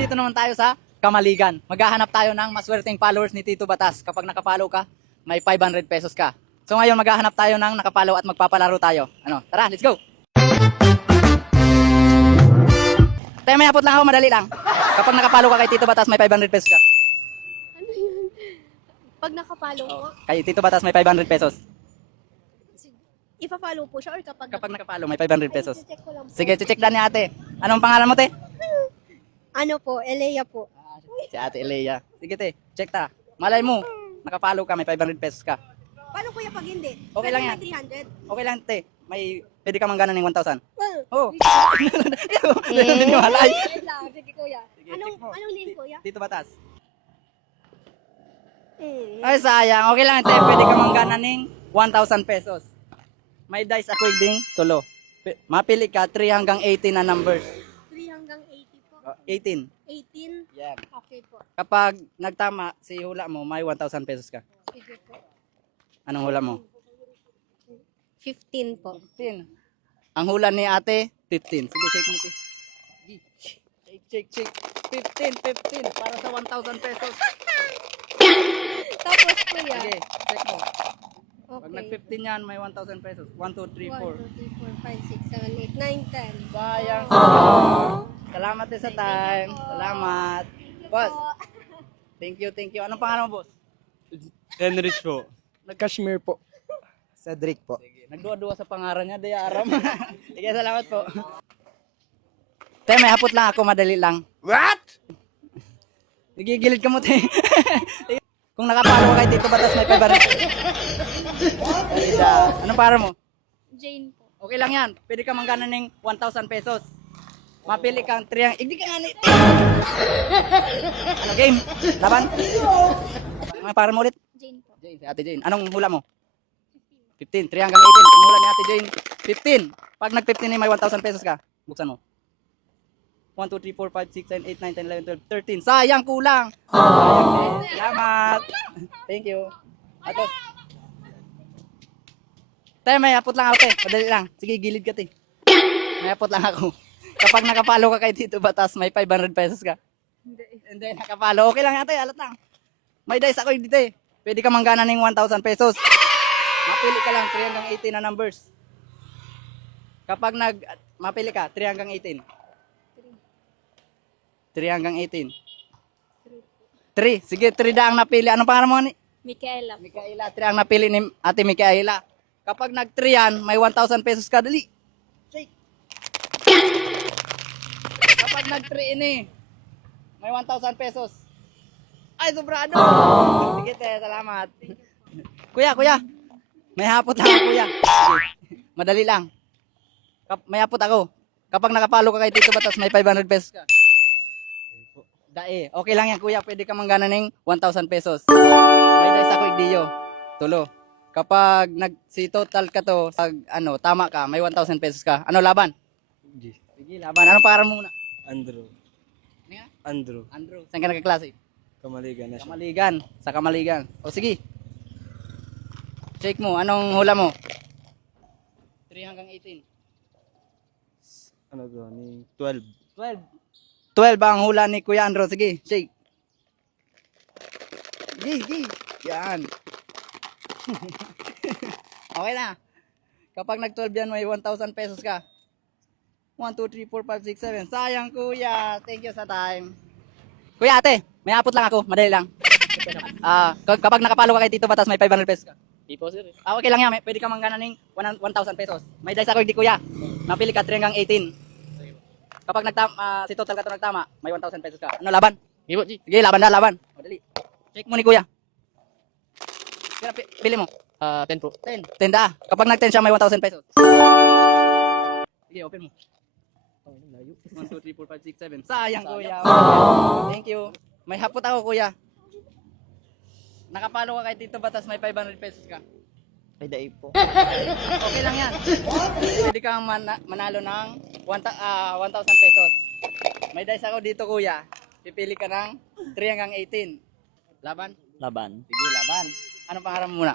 nandito naman tayo sa Kamaligan. Maghahanap tayo ng maswerteng followers ni Tito Batas. Kapag nakapollow ka, may 500 pesos ka. So ngayon maghahanap tayo ng nakapollow at magpapalaro tayo. Ano? Tara, let's go! Tayo may hapot lang ako, madali lang. Kapag nakapollow ka kay Tito Batas, may 500 pesos ka. Ano yun? Pag nakapollow ko, Kay Tito Batas, may 500 pesos. ipa-follow po siya or Kapag nakapollow, may 500 pesos. check ko lang po. Sige, check na ni ate. Anong pangalan mo, te? Ano po, Elea po. Si ate Elea. Sige, te. Check ta. Malay mo, nakapollow ka, may 500 pesos ka. Paano kuya pag hindi? Okay lang yan. May 300? Okay lang, te. Pwede ka manggana ng 1,000. Well, Oh. Naniniwala. wait lang. Sige kuya. Sige, Anong, check mo. anong name kuya? Dito Batas. Hmm. Ay, sayang. Okay lang, te. Pwede ka manggana ng 1,000 pesos. May dice ako ding tulo. Mapili ka 3 hanggang 18 na numbers. 3 hanggang 80 po. 18. 18? Yan. Okay po. Kapag nagtama, si hula mo, may 1,000 pesos ka. Sige po. Anong hula mo? 15 po. 15. Ang hula ni ate, 15. Sige, shake mo, te. Shake. 15. Para sa 1,000 pesos. Tapos kuya. Sige, check mo. Pag Okay. nag-15 yan, may 1,000 pesos. 1, 2, 3, 1, 4. 2, 3, 4, 5, 6, 7, 8, 9, 10. Sayang. Salamat din sa time. Salamat. Boss, thank you. Anong pangalan mo, boss? Enrich po. Kashmir po. Cedric po. Sige, nagduwa-duwa sa pangaran niya, Daya Aram. Sige, salamat po. Te, may hapot lang ako, madali lang. What? Nagigilid ka mo, te. Kung nakapalo ka kay Tito Batas, may 500. Anong para mo? Jane po. Okay lang yan. Pwede ka manggana ng 1,000 pesos. Mapili kang 3 Hindi ka nga ni... Ano, game? Laban? Ano para mo ulit? Jane po. Jane, si Ate Jane. Anong hula mo? 15. 3 hanggang 18. Ang hula ni Ate Jane, 15. Pag nag-15 may 1,000 pesos ka. Buksan mo. 1, 2, 3, 4, 5, 6, 7, 8, 9, 10, 11, 12, 13. Sayang, kulang. Sayang, eh. Salamat. Thank you. Atos. Te, may hapot lang ako, te. Madali lang. Sige, gilid ka, te. May hapot lang ako. Kapag nakapalo ka kay Tito Batas, may 500 pesos ka. Hindi, nakapalo. Okay lang yan, te. Alat lang. May dice ako dito, eh. Pwede ka manggana ng 1,000 pesos. Mapili ka lang 3 hanggang 18 na numbers. Kapag mapili ka 3 hanggang 18. 3 hanggang 18. 3. Sige, 3 daang napili. Anong pangalan mo ni? Micaela. Micaela. 3 ang napili ni Ate Micaela. Kapag nag-3 yan, may 1,000 pesos ka. Dali. Shake. Kapag nag-3 ini, may 1,000 pesos. Ay, sobrado. Sige, te. Salamat. Kuya. May hapot lang ako, kuya. Sige. Madali lang. May hapot ako. Kapag nakapalo ka kay Tito Batas, may 500 pesos ka. Dae. Okay lang yan, kuya. Pwede ka manggana ng 1,000 pesos. May dice ako igdiyo. Tulo. Kapag si total ka to, tama ka, may 1,000 pesos ka. Ano, laban? Sige, laban. Anong pangalan mo muna? Andrew. Ano nga? Andrew. Andrew. Saan ka nagkaklase? Kamaligan na siya. Kamaligan. Sa Kamaligan. O sige. Check mo. Anong hula mo? 3 hanggang 18. Ano to? Ni 12. 12 ang hula ni Kuya Andrew. Sige, shake. Gi. Yan. Okay na. Kapag nag-12 yan, may 1,000 pesos ka. 1, 2, 3, 4, 5, 6, 7. Sayang, kuya. Thank you sa time. Kuya, ate, may hapot lang ako. Madali lang. Kapag nakapalo ka kay Tito Batas, may 500 pesos ka. Tipo sir. Okay lang yan. Pwede ka manggana ng 1,000 pesos. May dice ako, hindi kuya. Napili ka 3 hanggang 18. Kapag si total ka to nagtama, may 1,000 pesos ka. Ano, laban? Ibo, G. Sige, laban. O, dali. Check mo ni kuya. Kaya, pili mo. 10 po. 10. 10 da. Kapag nag-10 siya, may 1,000 pesos. Sige, open mo. 1, 2, 3, 4, 5, 6, 7. Sayang, kuya. Thank you. May hapot ako, kuya. Nakapalo ka kay Tito Batas, may 500 pesos ka. Ay, daig po. Okay lang yan. Pwede kang manalo ng 1,000 pesos. May dice ako dito, kuya. Pipili ka ng 3 hanggang 18. Laban? Laban. Sige, laban. Anong pangarap mo muna?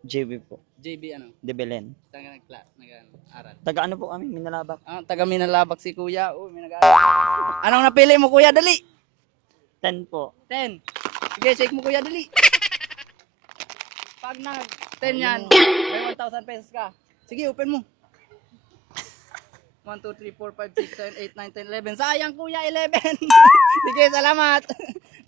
JB po. JB ano? De Belen. Saan ka nag-aral? Taga ano po kami? Minalabak. Taga Minalabak si kuya. May nag-aaral. Anong napili mo, kuya? Dali! 10 po. 10. Sige, shake mo kuya, dali. Pag nag 10 yan, may 1,000 pesos ka. Sige, open mo. 1, 2, 3, 4, 5, 6, 7, 8, 9, 10, 11. Sayang kuya, 11. Sige, salamat.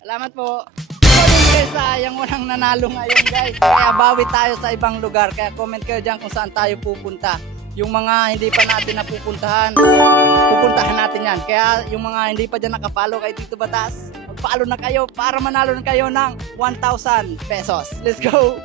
Salamat po. So, guys, sayang walang nanalo ngayon guys. Kaya bawi tayo sa ibang lugar. Kaya comment kayo dyan kung saan tayo pupunta. Yung mga hindi pa natin napupuntahan, pupuntahan natin yan. Kaya yung mga hindi pa dyan nakapalo kay Tito Batas, mag-follow na kayo para manalo na kayo ng 1,000 pesos. Let's go!